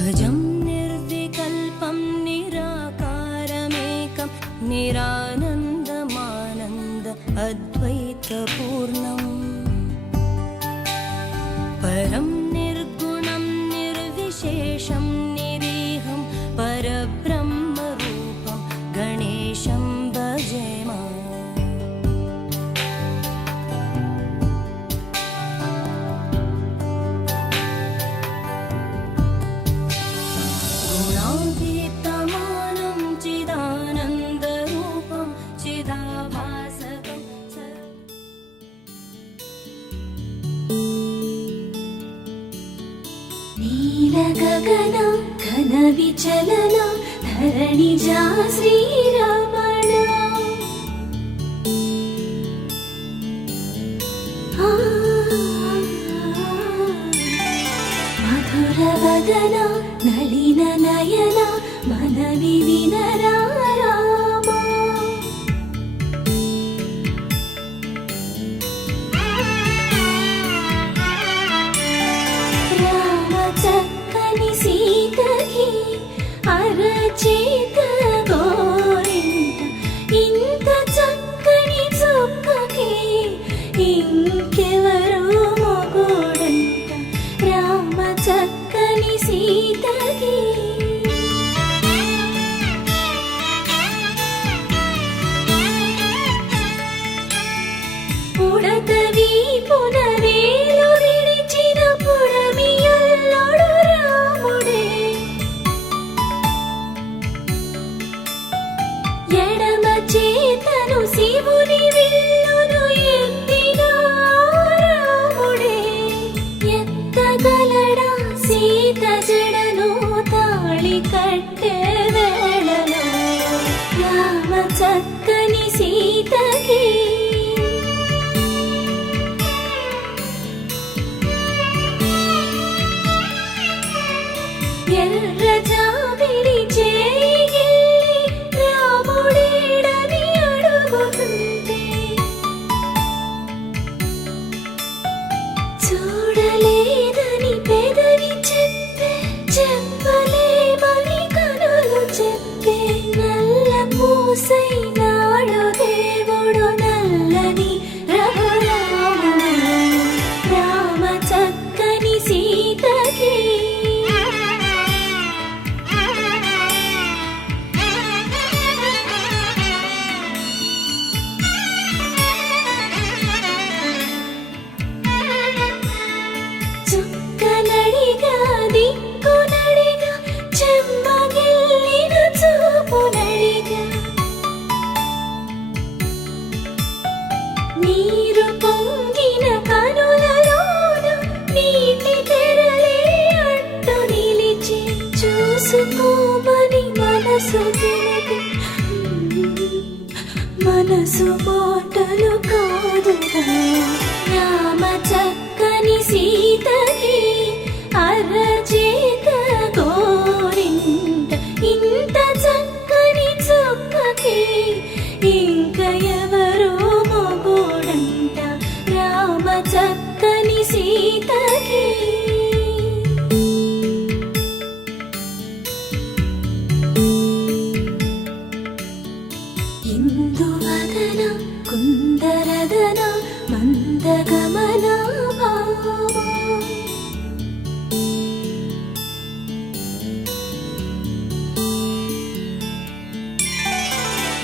अजं निर्विकल्पं निराकारमेकं निरानन्दमानन्द अद्वैतपूर्णम् परं निर्गुणं निर्विशेषं निरीहं परब्रह्मरूपं गणेशं भजेम। गगन घन विचलन धरणिजा श्रीरमण मधुर वदन नलिन नयन मन विविनरा అరచేత గోరింట ఇంత చక్కని చుక్కకి ఇంకెవరు మొగుడంట రామ చక్కని సీతకి ఉడతవి పునవేలు విడిచిన పుడమియల్లోడు రాముడే ఎడమ చేతను శివుని విల్లును ఎత్తిన రాముడే ఎత్తగలడా సీత జడను తాళి కట్టే వేళలో రామ చక్కని సీతకి ఎర్ర జాబిలి చేయి రాముడేడని అడుగుతుంటే చూడలేదని పెదవి చెప్పే చెప్పలేమని కనులు చెప్పే నల్ల పూసై నాడు దేవుడు నల్లని రఘురాముడు రామ చక్కని సీతకి చుక్కనడిగా దిక్కునడిగా చెమ్మగిల్లిన చూపునడిగా నీరు పొంగిన కనులలోన నీటి తెరలే అట్టు నిలిచి చూసుకోమని మనసు తెలిపి మనసు మాటలు కాదుగా రామ చక్కని సీతకి అరచేత గోరింట ఇంత చక్కని చుక్కకి ఇంక ఎవరు మొగుడంట రామ చక్కని సీతకి ఇందువదన కుందరదన మందగమన భామా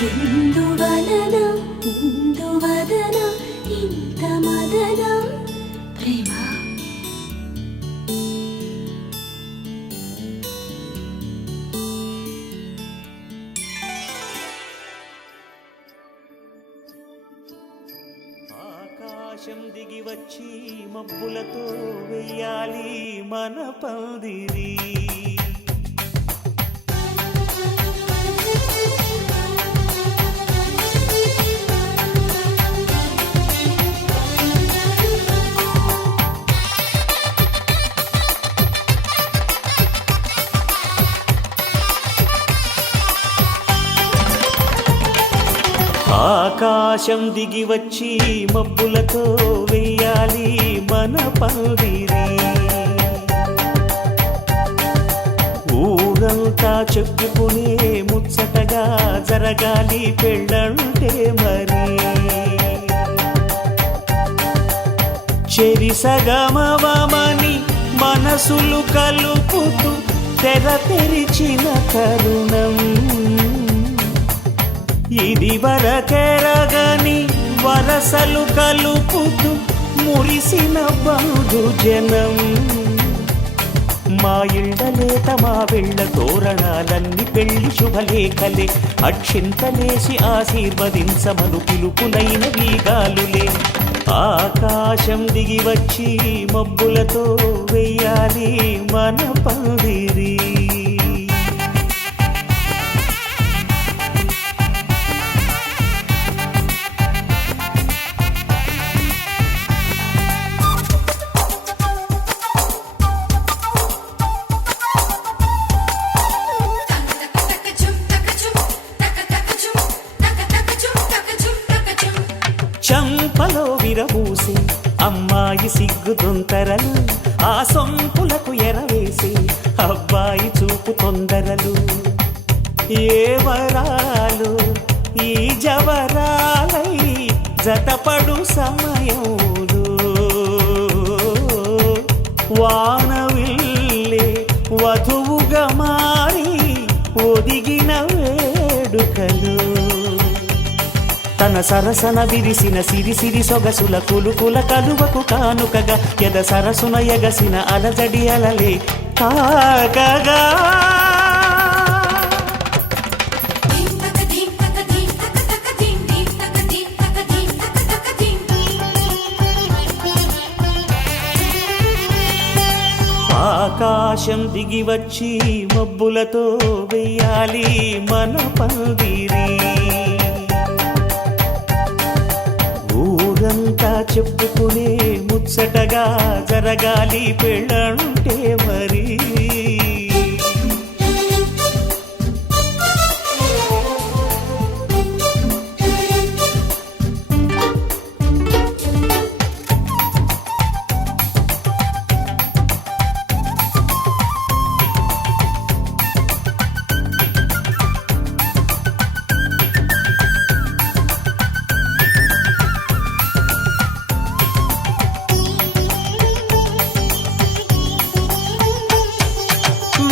ఇందువలన ఇందువదన ఇంత మదన ప్రేమ ఆకాశం దిగి వచ్చి మబ్బులతో వెయ్యాలి మన పందిరి. ఆకాశం దిగి వచ్చి మబ్బులతో వెయ్యాలి మన పందిరి. ఊరంతా చెప్పుకునే ముచ్చటగా జరగాలి పెళ్ళంటే మరి. చెరిసగమవమని మనసులు కలుపుతూ తెర తెరిచిన తరుణం. ఇది వరకెరగని వరసలు కలుపుతూ మురిసిన బంధుజనం. మా ఇళ్ళలేత మా వెళ్ళ తోరణాలన్నీ పెళ్లి శుభలేఖలే. అక్షింతలేసి ఆశీర్వదించమను పిలుపులైన వీగాలులే. ఆకాశం దిగి వచ్చి మబ్బులతో వెయ్యాలి మన పందిరి. చంపలో విరబూసి అమ్మాయి సిగ్గు దొంతరలు. ఆ సొంపులకు ఎరవేసి అబ్బాయి చూపు తొందరలు. ఏ వరాలు ఈ జవరాలై జతపడు సమయంలో. వానవిల్లే వధువుగా మారి ఒదిగిన వేడుకలు. తన సరసన విరిసిన సిరిసిరి సొగసుల కులుకుల కలువకు కానుకగా ఎద సరసున ఎగసిన అలజడి అలలే కాకగా. ఆకాశం దిగి వచ్చి మబ్బులతో వెయ్యాలి మన పందిరి. ఊరంతా చెప్పుకునే ముచ్చటగా జరగాలి పెళ్ళంటే మరి.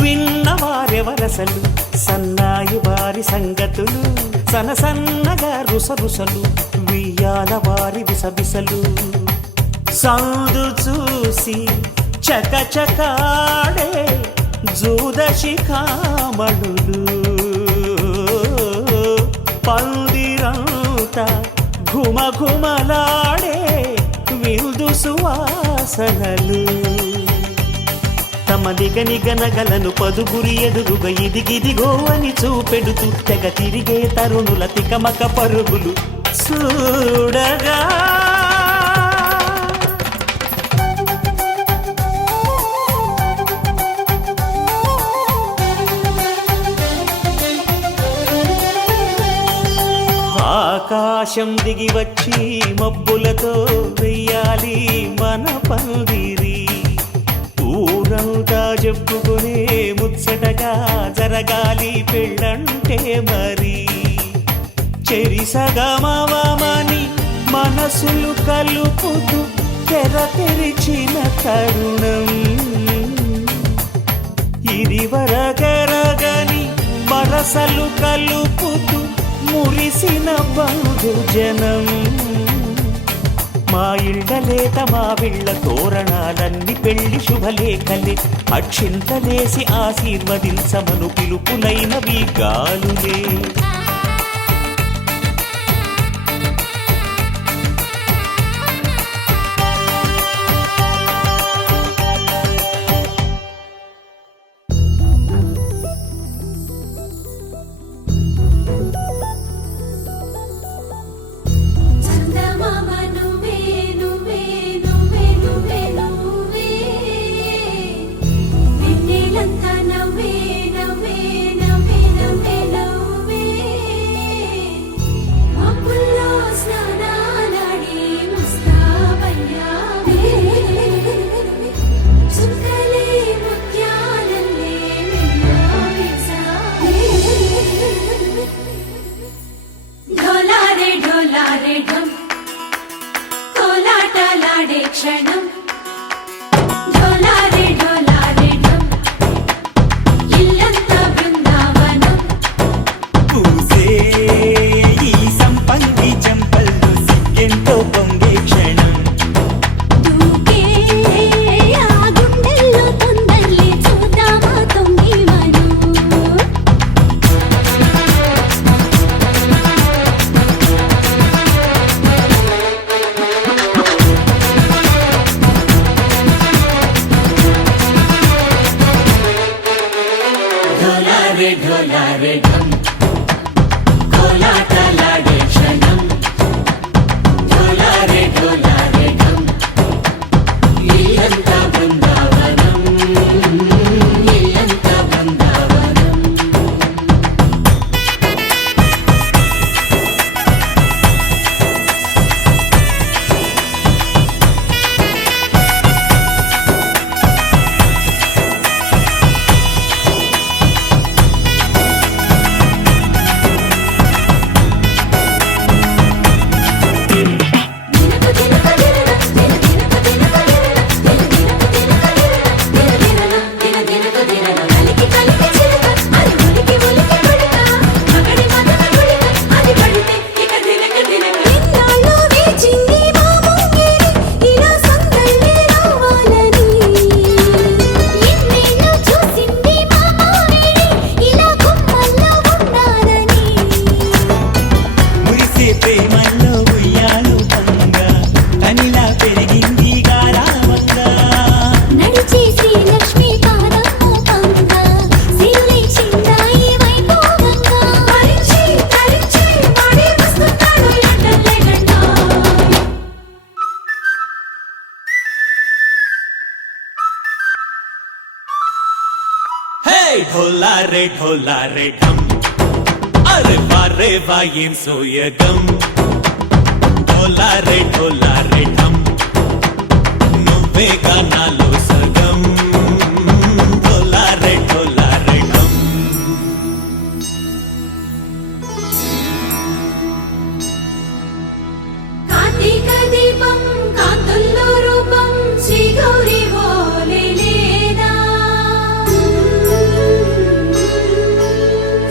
విన్నవారెవరసలు సన్నాయి వారి సంగతులు. సనసన్నగా రుసరుసలు వియ్యాల వారి విసవిసలు. సౌదు చూసి చకచకాడే జూదశిఖామణులు. పందిరంతా ఘుమఘుమలాడే విందు సువాసనలు. తమ నిగనిగనగలను పదుగురి ఎదురుగా ఇదిగిదిగో అని చూపెడుతూ తెగ తిరిగే తరుణుల తికమక పరుగులు చూడగా. ఆకాశం దిగి వచ్చి మబ్బులతో వెయ్యాలి మన పందిరి. ఊరంతా చెప్పుకునే ముచ్చటగా జరగాలి పెళ్ళంటే మరి. చెరిసగమవమని మనసులు కలుపుతూ తెర తెరిచిన తరుణం. ఇది వరగరగని వరసలు కలుపుతూ మురిసిన బంధుజనం. మా ఇళ్ళలేత మా విళ్ళ తోరణాలన్నీ పెళ్లి శుభలేఖలే. అక్షింతలేసి ఆశీర్వదించమను పిలుపులైన వీగాలులే. ढोलारे ढम కోలాటలాడే క్షణం ढोलारे ढम ఇల్లంతా బృందావనం ఇల్లంతా బృందావనం ढोलारे ढम अरे वारे वायें सोयगम ढोलारे ढम నువ్వే గానాలో సగం ढोलारे ढम కార్తీక దీపం కాంతుల్లో రూపం శ్రీ గౌరీ ఓలే లేదా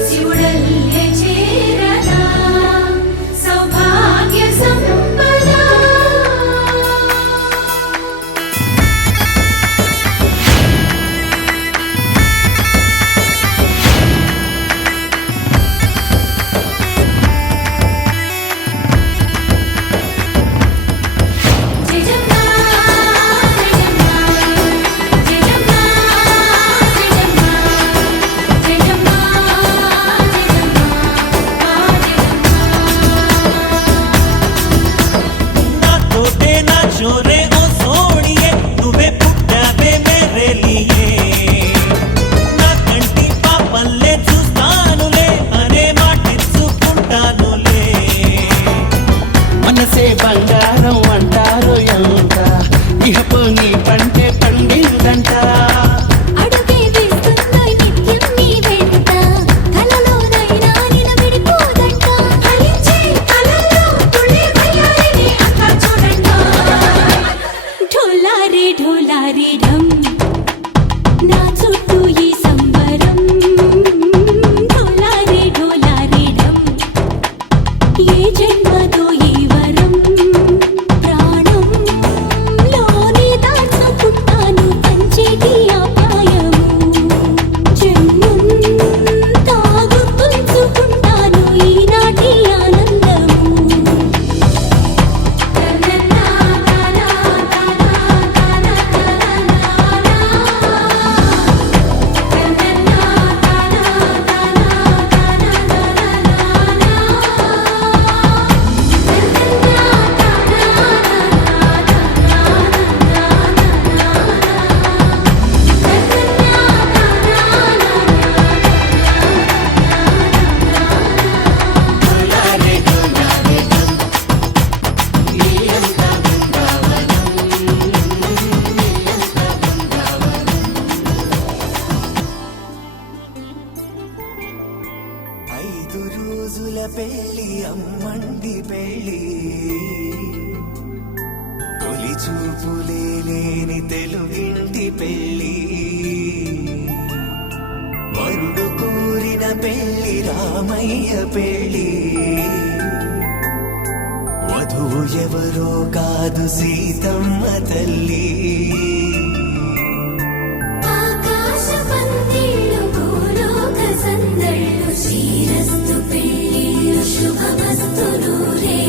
శివుడల్లే చేరదా సౌభాగ్య సంపద మనసే బంగారం అంటారు ఎంత ఇహపు నీ పంటే పండిందంట అడుగే వేస్తుందో నిత్యం నీ వెంట కలలోనైనా నిలబడిపోదంట ఫలించే కలల్లో తుళ్ళే వయ్యారిని అంతా చూడంట ढोलारे ढम నా చుట్టూ ఈ సంబరం ढोलारे ढम ఏ జన్మదో ఈ వరం ప్రాణం లోని దాచుకుంటాను పంచేటి అపాయము జన్మం తాగుతుంచుకుంటాను ఈనాటి ఆనందము రోజుల పెళ్లి అమ్మండి పెళ్లి తొలి చూపులే లేని తెలుగింటి పెళ్లి వరుడు కోరిన పెళ్లి రామయ్య పెళ్లి వధువు ఎవరో కాదు సీతమ్మ తల్లి ఆకాశ పందిళ్ళు భూలోక సందళ్ళు శ్రీరస్తు పెళ్ళిళ్ళు శుభమస్తు నూరే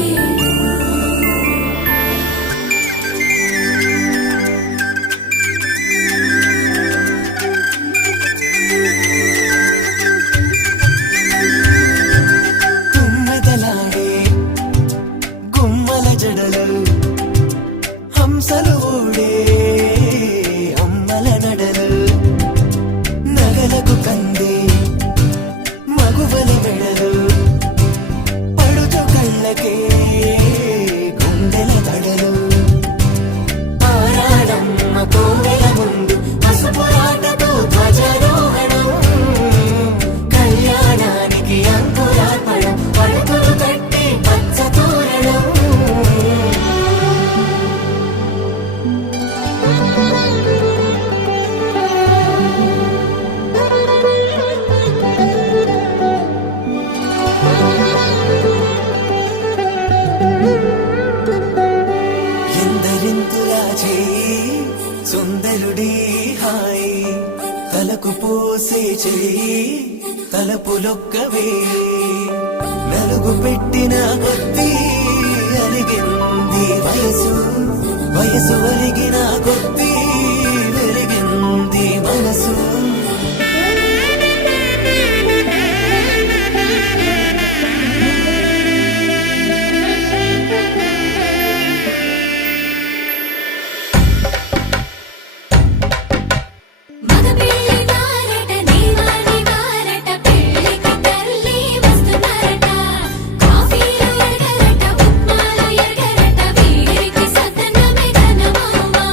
మెలుడీ హాయి తలకు పోసే చెయ్యి తలపులొక్కవే నలుగు పెట్టిన కొద్దీ అలిగింది వయసు వయసు అలిగిన కొద్దీ వెలిగింది మనసు మగ పెళ్లి వారట నీవాని వారట పెళ్లికి తల్లి వస్తున్నారట కాఫీలు ఎరగరట ఉప్మాలు ఎరగరట వీరికి సద్దనమే ఘనమౌమౌ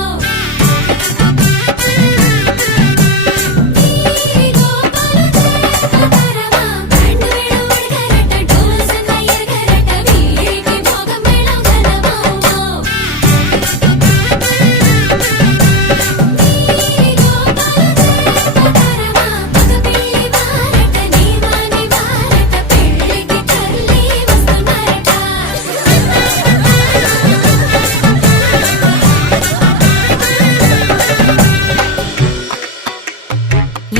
వీరి గోపాలు చేపతరమా బ్యాండ్ వేళ ఉడగరట డోలు సన్న ఎరగరట వీరికి భోగం మేళం ఘనమౌమౌ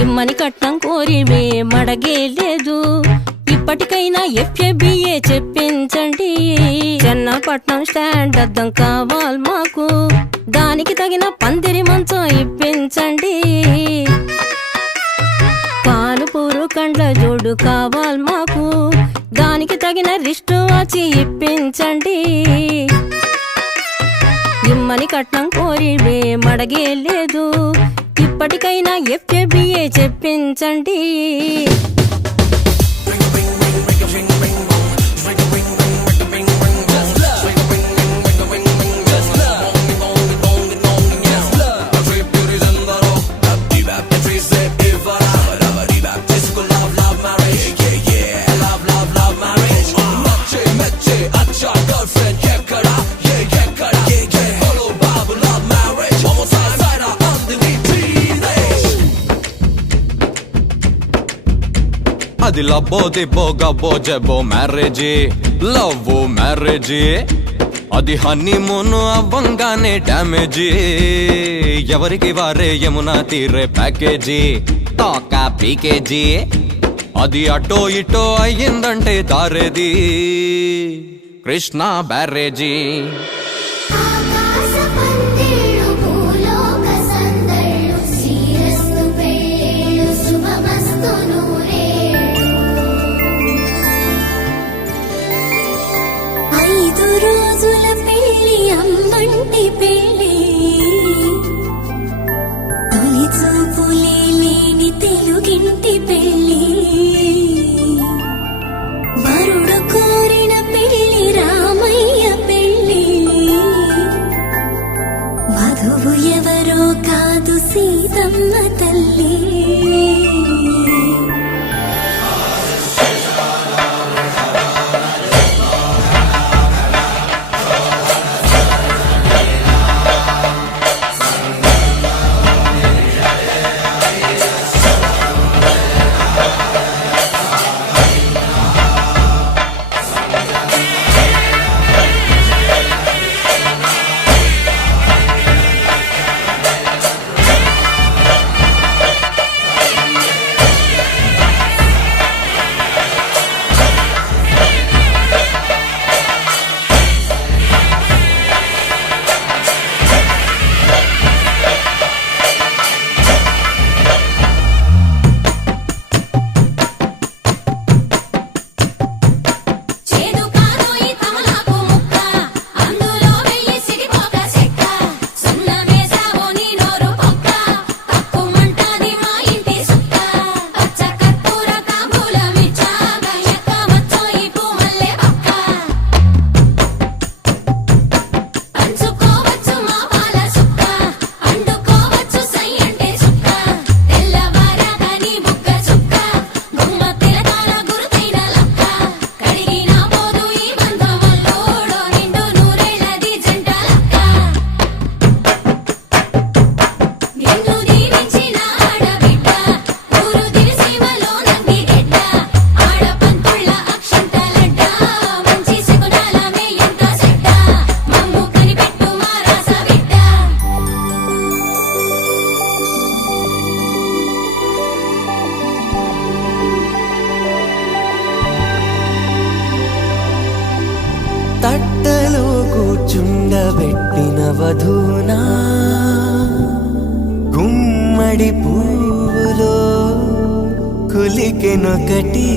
ఇమ్మని కట్నం కోరివే మడగే లేదు ఇప్పటికైనా ఎఫ్ఏబిఏ చెప్పించండి చెన్నపట్నం స్టాండ్ అద్దం కావాలి మాకు దానికి తగిన పందిరి మంచం ఇప్పించండి పాలుపూరు కండ్ల జోడు కావాలి మాకు దానికి తగిన రిస్టు వాచి ఇప్పించండి ఇమ్మని కట్నం కోరివే మడగే లేదు ఇప్పటికైనా ఎఫ్ఏబిఏ చెప్పించండి అది లబ్బో దిబ్బో గబ్బో జబ్బో మ్యారేజీ లవ్ మ్యారేజీ అది హనీమూన్ అవ్వంగానే డ్యామేజీ ఎవరికి వారే యమునా తీరే ప్యాకేజీ తోకా పీకేజీ అది అటో ఇటో అయ్యిందంటే దారేది కృష్ణ బ్యారేజీ ఆకాశ పందిళ్ళు భూలోక సందళ్ళు శ్రీరస్తు పెళ్ళిళ్ళు శుభమస్తు నూరేళ్ళు 5 రోజుల పెళ్లి అమ్మంటి పెళ్లి తొలి చూపులే లేని తెలుగింటి పెళ్లి వరుడు కోరిన పెళ్లి రామయ్య పెళ్లి వధువు ఎవరో కాదు సీతమ్మ తల్లి వధూనా గుమ్మడి పూలో కులికెనొకటి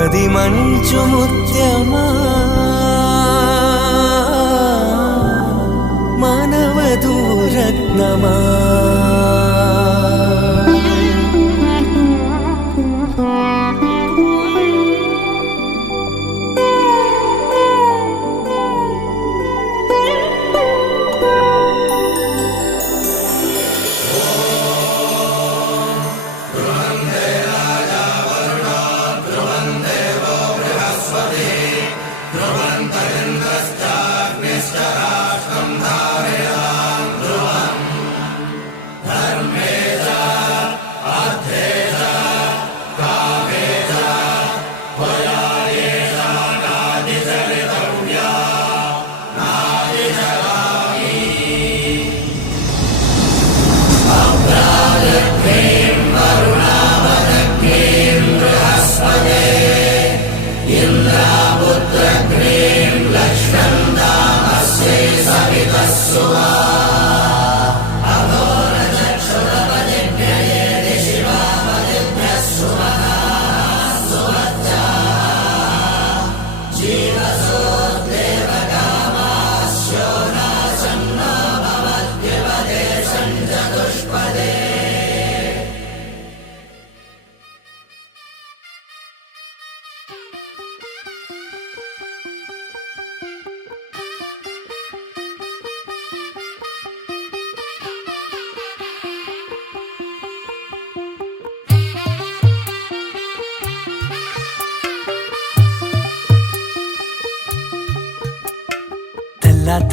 అది మంచు ముత్యమా మానవధూ రత్నమా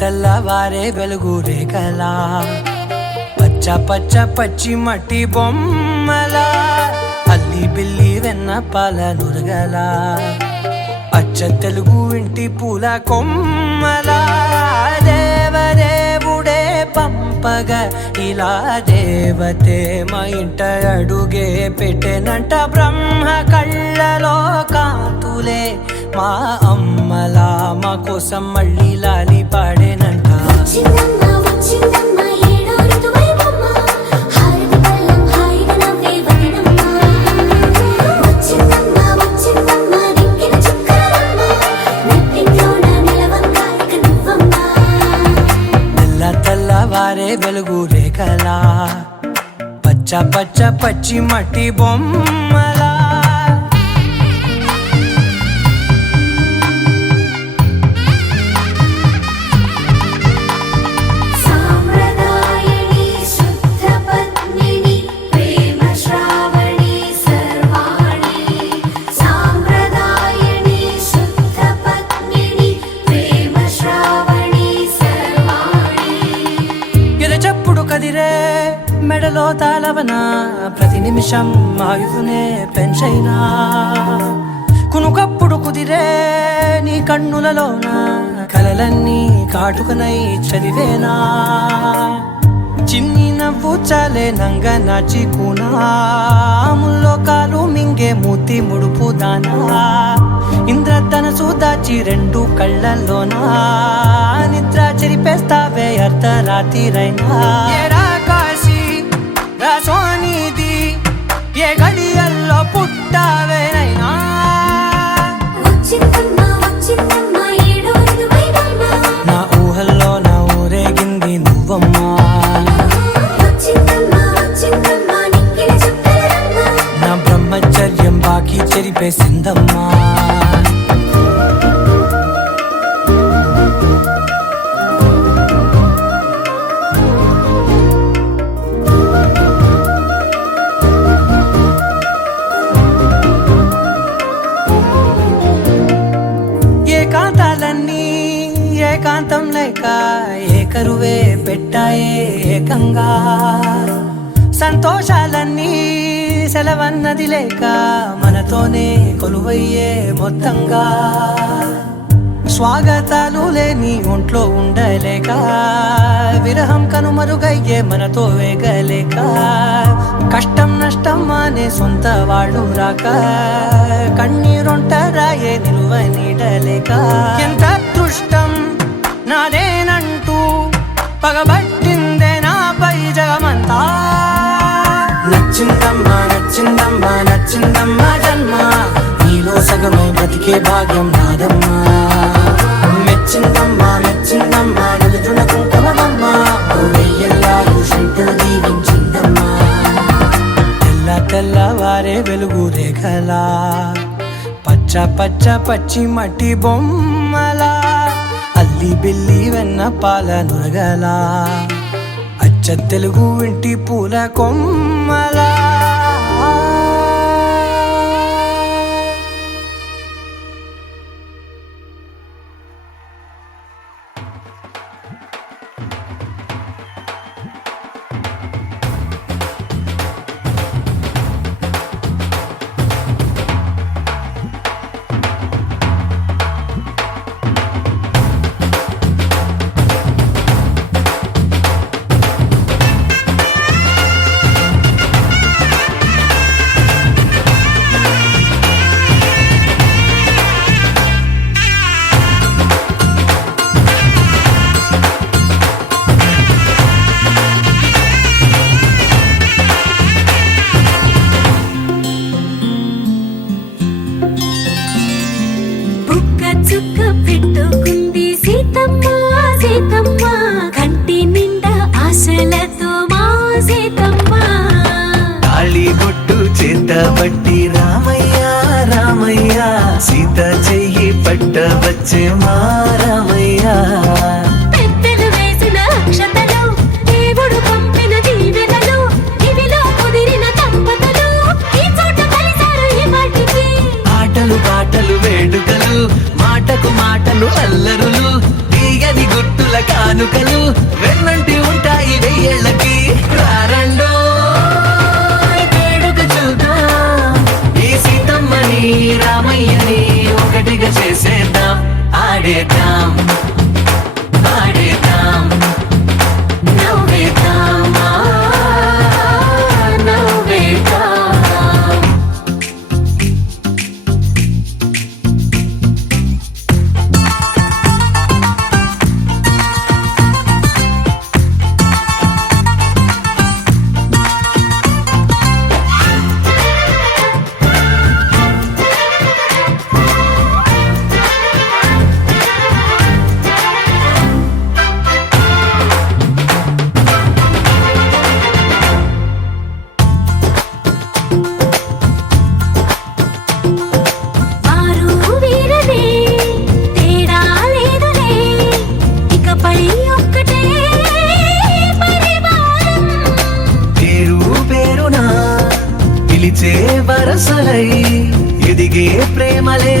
తెల్లవారే వెలుగు రేఖలా పచ్చ పచ్చ పచ్చి మట్టి బొమ్మలా అల్లి బిల్లి వెన్న పాల నురగలా అచ్చ తెలుగు ఇంటి పూల కొమ్మలా దేవదేవుడే పంపగా ఇలా దేవతే మా ఇంట అడుగే పెట్టెనంట బ్రహ్మ కళ్ళలో కాంతులే మా అమ్మలా మా కోసం మళ్ళీ లాలి పాడేనంట వచ్చిందమ్మ వచ్చిందమ్మ ఏడో ఋతువైవమ్మ హారతి పళ్ళం హాయిగా నవ్వే వదినమ్మ వచ్చిందమ్మ వచ్చిందమ్మ దిక్కిన చుక్కలమ్మ నెట్టింట్లోన నిలవంగా ఇక నువ్వమ్మ తెల్లవారే వెలుగు రేఖలా పచ్చ పచ్చ పచ్చి మట్టి బొమ్మలా సాంప్రదాయని శుద్ధ పద్మిని ప్రేమ శ్రావణి సర్వాణి సాంప్రదాయని శుద్ధ పద్మిని ప్రేమ శ్రావణి సర్వాణి ఎరచప్పుడు కదిరే మెడలో తాళవన ప్రతి నిమిషం ఆయుధునే పెంచైనా కునుకప్పుడు కుదిరే నీ కన్నులలోన కలలన్నీ కాటుకనై చదివేనా చిన్ని నవ్వు చాలే నంగ నాచి కూనాముల్లో కాలు మింగే మూతి ముడుపు దానా ఇంద్రధనసు దాచి రెండు కళ్ళల్లోనా నిద్ర చెరిపేస్తావే అర్ధరాత్రిరైనా ఏరా కాశీ రా సోనిది ఏ గడియల్లో పుట్టావేనైనా వచ్చిందమ్మ వచ్చిందమ్మ ఏడో ఋతువైవమ్మ నా ఊహల్లో నా ఊరేగింది నువ్వమ్మా వచ్చిందమ్మ వచ్చిందమ్మ నిక్కిన చుక్కలమ్మ నా బ్రహ్మచర్యం బాకీ చెరిపేసిందమ్మా ఏకాంతాలన్నీ ఏకాంతం లేక ఏకరువే పెట్టాయే ఏకంగా సంతోషాలన్నీ సెలవన్నది లేక మనతోనే కొలువయ్యే మొత్తంగా స్వాగతాలు లేని ఒంట్లో ఉండలేక విరహం కనుమరుగయ్యే మనతో వేగలేక కష్టం నష్టం అనే సొంత వాళ్ళు రాక కన్నీరొంటరాయే నిలువ నీడలేక ఎంత అదృష్టం నాదేనంటూ పగబట్టిందే నాపై జగమంతా. నచ్చిందమ్మా నచ్చిందమ్మా నచ్చిందమ్మా జన్మ, నీలో సగమై బ్రతికే భాగ్యం నాదమ్మా. మెచ్చిందమ్మా మెచ్చిందమ్మా నుదుటిన కుంకుమమ్మ, వెయ్యల్లాలు శంకరు దీవించిందమ్మా. తెల్ల తెల్లవారే వెలుగు రేఖలా, పచ్చ పచ్చ పచ్చి మట్టి బొమ్మలా, అల్లి బిల్లి వెన్న పాల నురగలా, అచ్చ తెలుగు ఇంటి పూల కొమ్మలా. బుక్క చుక్క పెట్టుకుంది సీతమ్మ సీతమ్మ, కంటి నిండా ఆశలతో మా సీతమ్మ. తాళి బొట్టు చేత బట్టి రామయ్య రామయ్య, సీత చెయ్యి పట్ట వచ్చే మా రామయ్య. పెద్దలు వేసిన అక్షతలు, దేవుడు పంపిన దీవెనలు, ఇవిలో కుదిరిన దంపతులు ఈ చోట కలిసారు ఈ వాటికి. ఆటలు పాటలు వేడుకలు, మాటకు మాటలు అల్లరులు, తీయని గుట్టుల కానుకలు వెన్నంటి ఉంటాయి వెయ్యేళ్ళకి. రారండో వేడుక చూద్దాం, ఈ సీతమ్మని రామయ్యని ఒకటిగా చేసేద్దాం. ఆడేద్దాం ఆడేద్దాం నవ్వేద్దాం నవ్వేద్దాం. వారు వీరనే తేడా లేదులే, ఇకపై ఒక్కటే పరివారం. పేరు పేరునా పిలిచే వరసలై ఎదిగే ప్రేమలే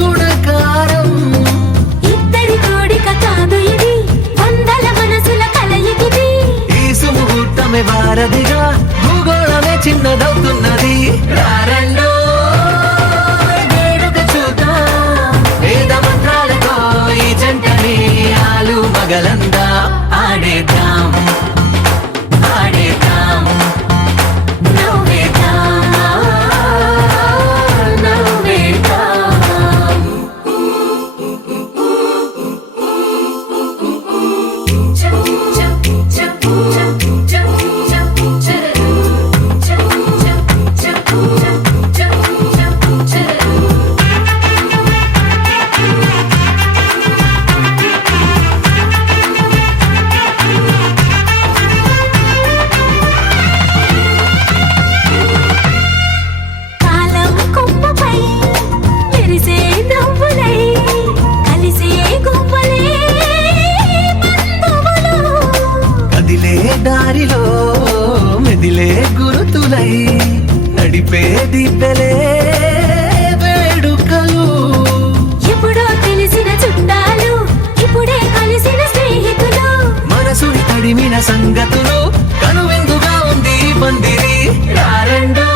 గుణకారం. ఇద్దరి కోడిక కాదు ఇది, వందల మనసుల కలయికిది. ఈ సుముహూర్తమే వారధిగా, భూగోళమే చిన్నదవుతున్నది. రారండో వేడుక చూద్దాం, వేద మంత్రాలతో ఈ జంటని ఆలు మగలందా. ఆడేద్దాం ఆడేద్దాం నవ్వేద్దాం నవ్వేద్దాం. కాలం కొమ్మపై మెరిసే నవ్వులై, కలిసే గువ్వలే బంధువులు. కదిలే దారిలో మెదిలే గురుతులై, నడిపే దిబ్బెలే వేడుకలు. ఎప్పుడో తెలిసిన చుట్టాలు, ఇప్పుడే కలిసిన స్నేహితులు. మనసుని తడిమిన సంగతులు, కనువిందుగా ఉంది ఈ పందిరి. రారండో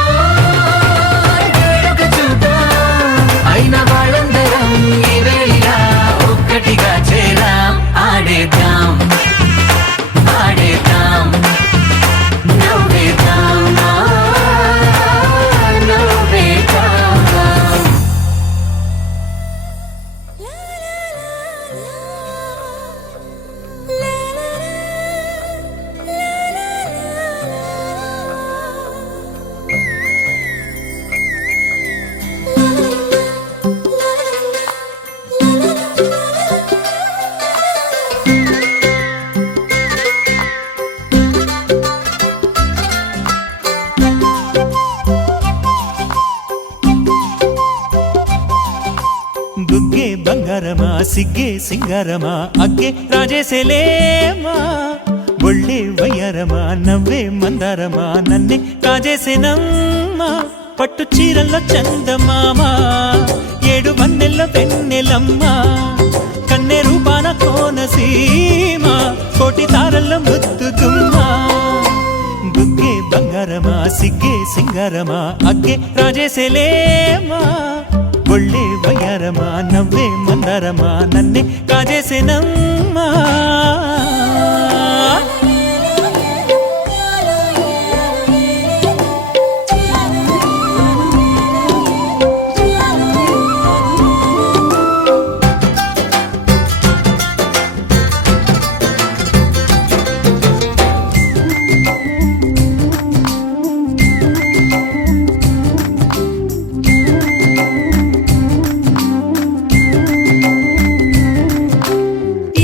వేడుక చూద్దాం, అయిన వాళ్ళందరం ఈ వేళ ఒక్కటిగా చేరాం. ఆడేద్దాం ఆడేద్దాం నవ్వేద్దాం నవ్వేద్దాం. సిగ్గే సింగారమా అగ్గే రాజేసేలేమా ఒళ్ళే వయ్యారమా నవ్వే మందారమా నన్నే కాజేసేనమ్మా పట్టు చీరల్లో చందమామా 7 వన్నెల్లో వెన్నెలమ్మా కన్నె రూపాన కోనసీమ కోటి తారల్లో ముద్దుతుమ్మా బుగ్గే బంగారమా సిగ్గే సింగారమా అగ్గే రాజేసేలేమా ఒళ్ళే వయ్యారమా నవ్వే మందారమా నన్నే కాజేసేనమ్మా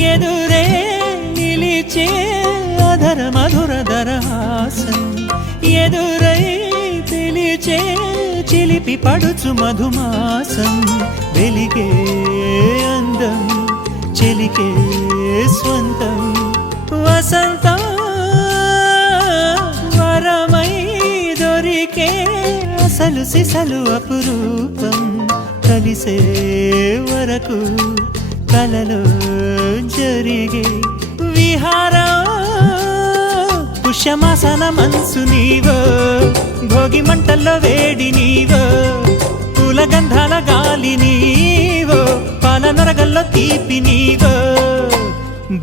ఎదురే నిలిచే అధర మధుర దరహాసం ఎదురై పిలిచే చిలిపి పడుచు మధుమాసం వెలిగే అందం చెలికే స్వంతం వసంతం వరమై దొరికే అసలు సిసలు అపురూపం కలిసే వరకు కలలో జరిగే విహారం పుష్యమాసన మనసు నీవో భోగి మంటల్లో వేడి నీవో పూల గంధాల గాలి నీవో పాల నరగల్లో తీపి నీవో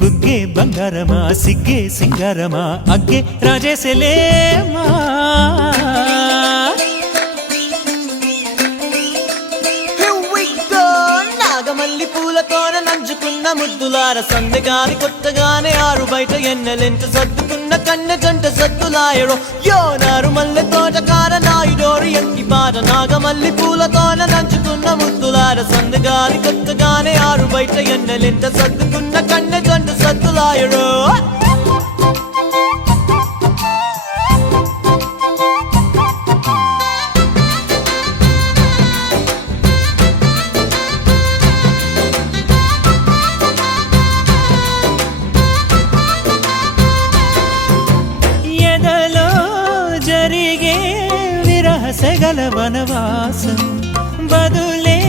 బుగ్గే బంగారమా సిగ్గే సింగారమా అగ్గే రాజేసేలేమా నాగమల్లి పూలతోన నంచుకున్న ముద్దులార సందెగాని కొట్టగానే ఆరు బయట ఎన్నెలెంట సర్దుకున్న కన్నె జంట సద్దులాయడో యోనారు మల్లె తోటకార నాయుడోరు ఎంటి పాట నాగమల్లి పూలతోన నంచుకున్న ముద్దులార సందెగాని కొట్టగానే ఆరు బయట ఎన్నెలెంట సర్దుకున్న కన్నె జంట సద్దులాయడో సెగల వనవాసం బదులే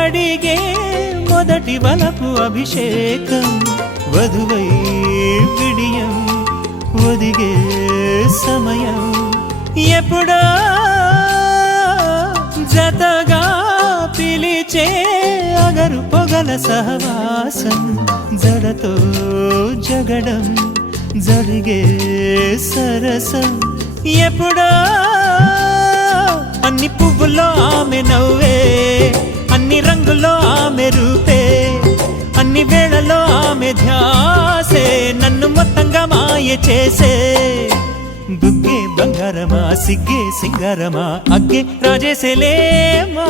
అడిగే మొదటి వలపు అభిషేకం వధువై విడియం ఒదిగే సమయం ఎప్పుడో జతగా పిలిచే అగరు పొగల సహవాసం జడతో జగడం జరిగే సరసం ఎప్పుడో అన్ని పువ్వుల్లో ఆమె నవ్వే అన్ని రంగుల్లో ఆమె రూపే అన్ని వేళల్లో ఆమె ధ్యాసే నన్ను మొత్తంగా మాయ చేసే బుగ్గే బంగారమా సిగ్గే సింగారమా అగ్గే రాజేసేలేమా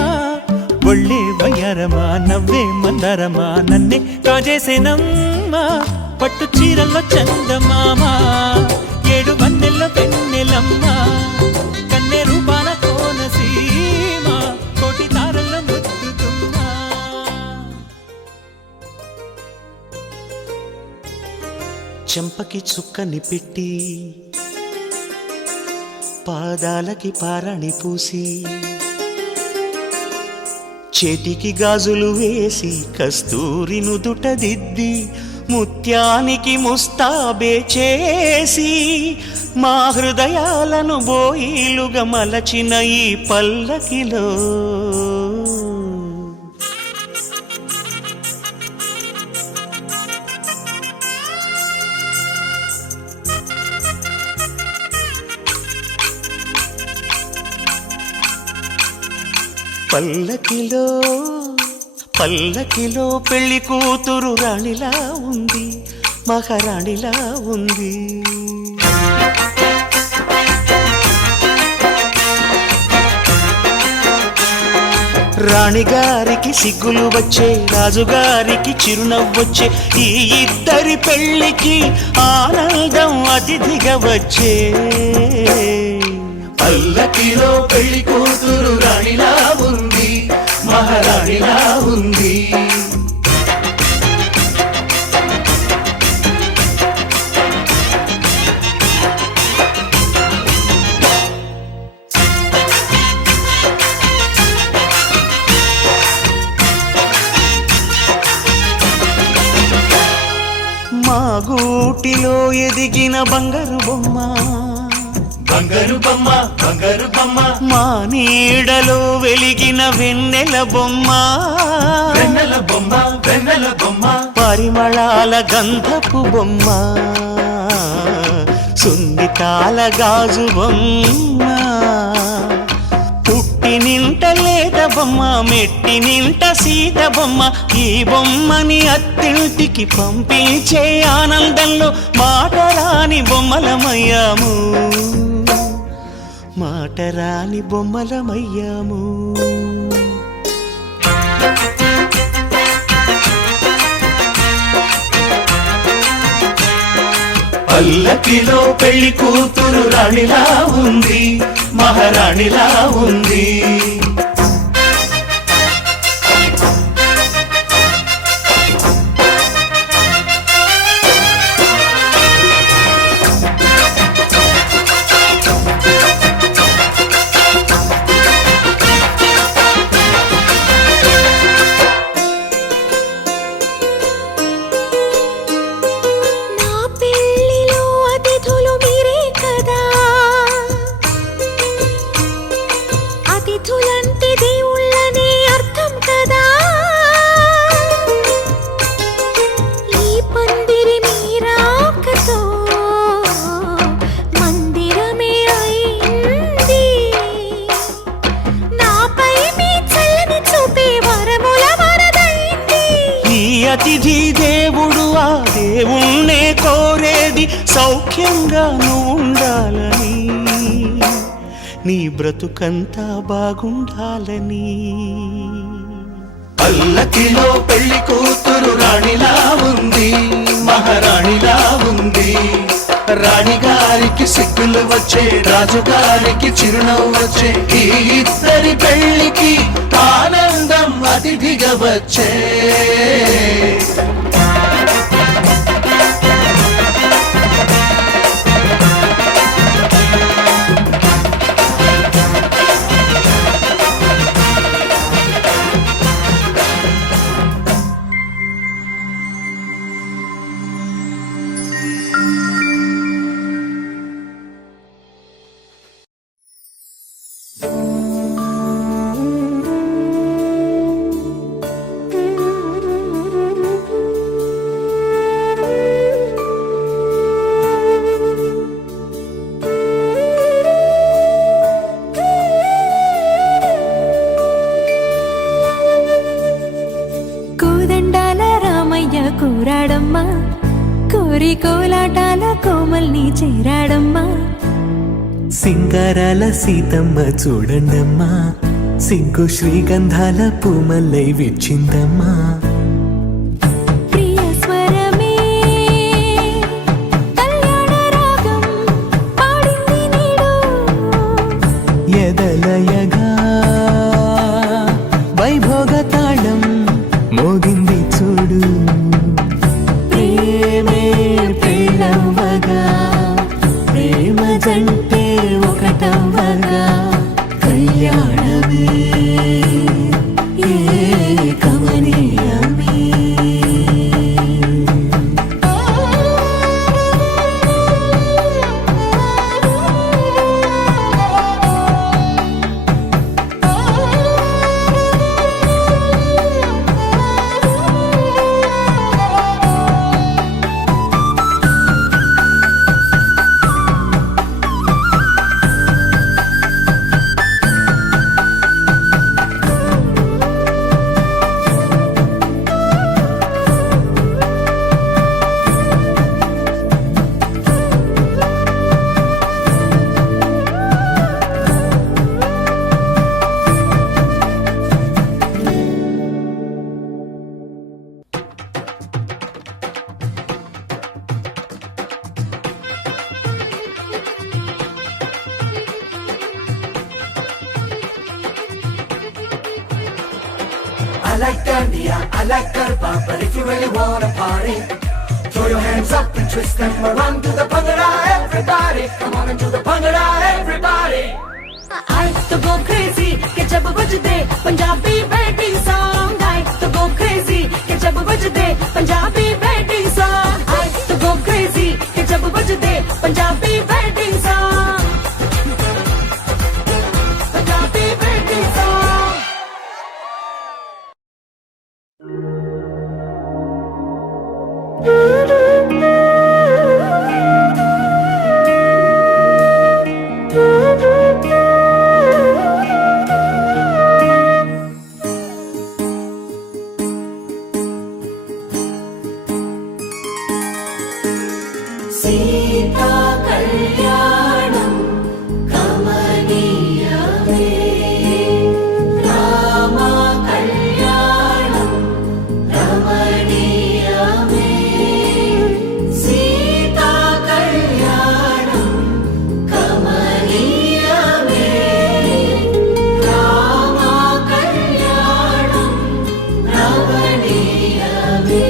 ఒళ్ళే వయ్యారమా నవ్వే మందారమా నన్నే కాజేసేనమ్మా పట్టు చీరల్లో చందమామా 7 వన్నెల్లో వెన్నెలమ్మా కన్నె రూపాన కోనసీమ కోటి తారల్లో ముద్దుతుమ్మా చెంపకి చుక్కని పెట్టి పాదాలకి పారాణి పూసి చేతికి గాజులు వేసి కస్తూరి నుదుట దిద్ది ముత్యానికి ముస్తాబే చేసి మా హృదయాలను బోయిలుగా మలచిన ఈ పల్లకిలో పల్లకిలో పల్లకిలో పెళ్లి కూతురు రాణిలా ఉంది మహారాణిలా ఉంది రాణిగారికి సిగ్గులు వచ్చే రాజుగారికి చిరునవ్వొచ్చే ఈ ఇద్దరి పెళ్లికి ఆనందం అతిథిగా వచ్చే పల్లకిలో పెళ్లి కూతురు రాణిలా ఉంది మహారాణిలా ఉంది వెలిసిన బంగారు బొమ్మ, బంగారు బొమ్మ బంగారు బొమ్మ, మా నీడలో వెలిగిన వెన్నెల బొమ్మ, వెన్నెల బొమ్మ వెన్నెల బొమ్మ, పరిమళాల గంధపు బొమ్మ, సున్నితాల గాజు బొమ్మ, పుట్టి నింట లేత బొమ్మ, మెట్టి నింట సీత బొమ్మ, ఈ బొమ్మని అత్తింటికి పంపించే ఆనందంలో మాటరాని బొమ్మలమయ్యాము, మాటరాని బొమ్మలమయ్యాము. పల్లకిలో పెళ్లి కూతురు రాణిలా ఉంది, మహారాణిలా ఉంది. నా పెళ్ళిలో అతిథులు మీరే కదా, అతిథులంటే దేవుళ్ళనే అర్థం కదా, ఈ పందిరి మీరాకతో మందిరమే అయింది, నాపై మీ చల్లని చూపే వరముల వరదైంది. ఈ అతిథి దేవుడు ఆ దేవుణ్ణే కోరేది సౌఖ్యంగా నువ్వు ఉండాలని, నీ బ్రతుకంతా బాగుండాలని. పల్లకిలో పెళ్లి కూతురు రాణిలా ఉంది, మహారాణిలా ఉంది. రాణిగారికి సిగ్గులు వచ్చే, రాజుగారికి చిరునవ్వు వచ్చే, ఈ ఇద్దరి పెళ్లికి ఆనందం అతిథిగా వచ్చే. కోదండాల రామయ్య కూరాడమ్మా, కోరి కోలాటాల కోమల్ని చేరాడమ్మా, సింగారాల సీతమ్మ చూడండమ్మా, సిగ్గు శ్రీగంధాల పూమల్లై విచ్చిందమ్మా. ప్రియ స్వరమే కళ్యాణ రాగం పాడింది నీడు, ఎదలయగా వైభోగ తాళం మోగింది చూడు. ప్రేమే పెళ్ళవ్వగా, ప్రేమ జంటే ఒకటవ్వగా, కళ్యాణమే ఏ కమనీయమే. I like Dandia, I like Garba, but if you really wanna party, throw your hands up and twist them around to the Bhangra, everybody. Come on and do the Bhangra, everybody. I to go crazy कि जब बजते Punjabi wedding song, I to go crazy कि जब बजते Punjabi wedding song, I to go crazy कि जब बजते बजदे Punjabi wedding song Punjabi wedding song Sita कल्याणं कमनीयमे राम कल्याणं रमणीयमे सीता कल्याणं कमनीयमे राम कल्याणं रमणीयमे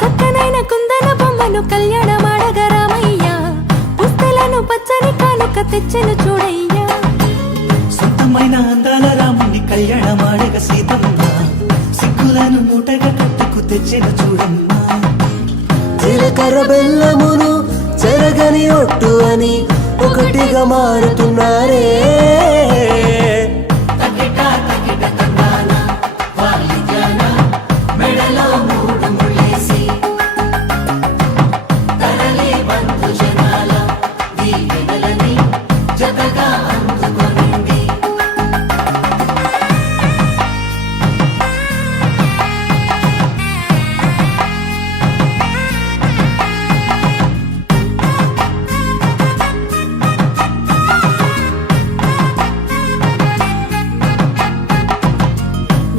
చక్కనైన కుందన బొమ్మను కళ్యాణ మాడగరామయ్య పుస్తలను పచ్చని కానుక తెచ్చెను చూడయ్యా సొంతమైన అందాల రాముని కళ్యాణమాడగ సీతమ్మ సిగ్గులను మూటగా కట్టుకు తెచ్చిన చూడమ్మా జీలకర్ర బెల్లమును చెరగని ఒట్టు అని ఒకటిగా మారుతున్నారే తకిట తకిట తందాన వాలిజాన మెడలో మూడు ముళ్ళేసి తరలి బంధు జనాల దీవెనలని జతగా అందుకొనండి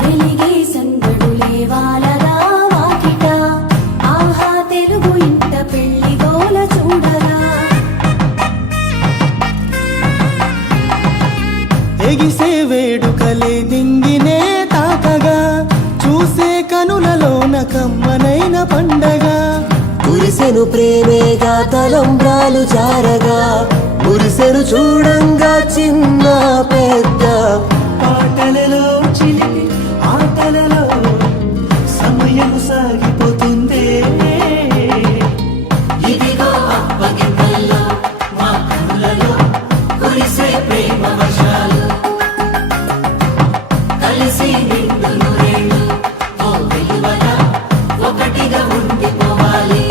వెలిగే సందడులే వాలగా వాకిట ఆహా తెలుగు ఇంట పెళ్లి గోల చూడగా ఎగిసే వేడుకలే నింగినే తాకగా చూసే కనులలోన కమ్మనైన పండగ కురిసెను ప్రేమేగా తలంబ్రాలు జారగా మురిసెను చూడంగా చిన్న పెద్ద పాటలలో చిలిపి ఆటలలో సమయం సాగిపోతుందే ఇదిగో అప్పగింతల్లో మా కనులలో కురిసే ప్రేమ వర్షాలు కలిసి నిండు నూరేళ్ళు ఓ వెలువల ఒకటిగా ఉండిపోవాలి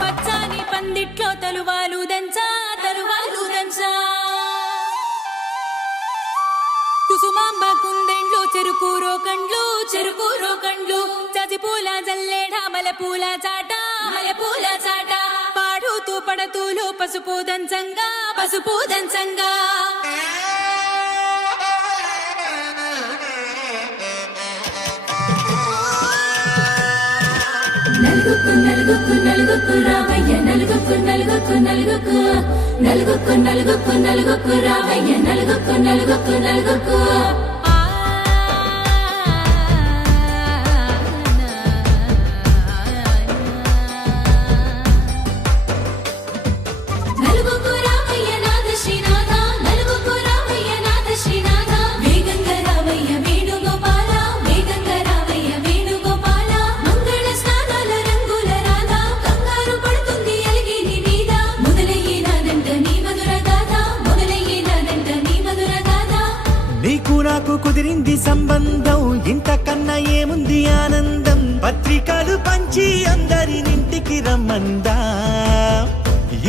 పచ్చని పందిట్లో తలువాలు దంచా కుసుమాంబ కుందెండ్లు చెరుకూరో కండ్లు చజిపూల జల్లేడ మలపూల చాట పాడుతూ పడతూలు పసుపు దంచంగా నలుగుకు రావయ్య నలుగుకు రావయ్య నలుగుకు నలుగుకు రావయ్య నాద శ్రీనాథ నలుగుకు రావయ్య నాద శ్రీనాథ వేగంగా రావయ్య వేణుగోపాల మంగళ స్నానాల రంగుల రాధ కంగారు పడుతుంది అలిగి నీ మీద మొదలయ్యేనాదంట నీ మధుర గాథ నీకు నాకు కుదిరింది సంబంధం ఇంతకన్నా ఏముంది ఆనందం పత్రికలు పంచి అందరినింటికి రమ్మందా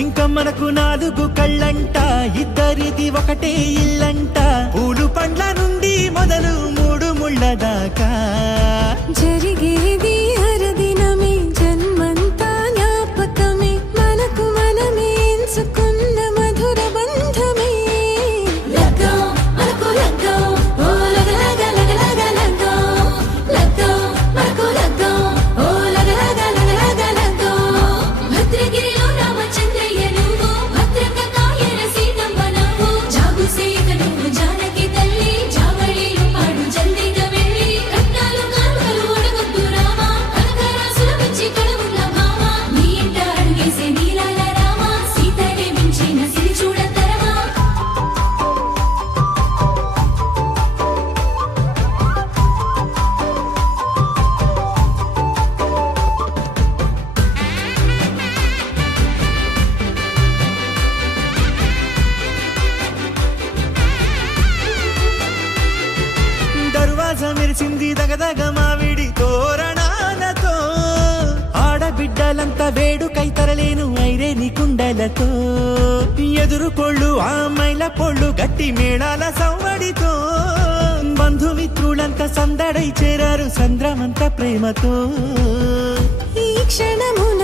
ఇంకా మనకు 4 కళ్ళంట ఇద్దరిది ఒకటే ఇల్లంట పూలు పండ్ల నుండి మొదలు 3 ముళ్ళ కళ్ళ దాకా జరిగేది హరదినమే జన్మంతా జ్ఞాపకమే మనకు మనమే ఎంచుకున్న మధుర బంధమే లగ్గో మనకు లగ్గో ఓ లగ లగ లగ లగ లగ్గో లగ్గో మనకు లగ్గో ఓ లగ లగ లగ లగ లగ్గో భద్రగిరిలో రామచంద్రయ్య నువ్వు భద్రంగ కాయన సీతమ్మ నువ్వు జాగు సేక నువ్వు జానకి తల్లి జావళీలు పాడు జల్దిగా వెళ్ళి రత్నాలు కానుకలు అడగొద్దు రామా కనకరాసుల పిచ్చి కడవుల భామ నీ ఇంట అడుగేసే నీలాల రామ సీతనే మించిన సిరి చూడతరమా దర్వాజా మెరిసింది దగదగ మావిడి తోరణాలతో ఆడబిడ్డలంతా వేడుకై తరలేను ఐరేని కుండలతో ఎదురుకోళ్ళు ఆ మైల పొళ్ళు గట్టి మేళాల సవ్వడితో బంధుమిత్రులంతా సందడై చేరారు సంద్రమంత ప్రేమతో ఈ క్షణమున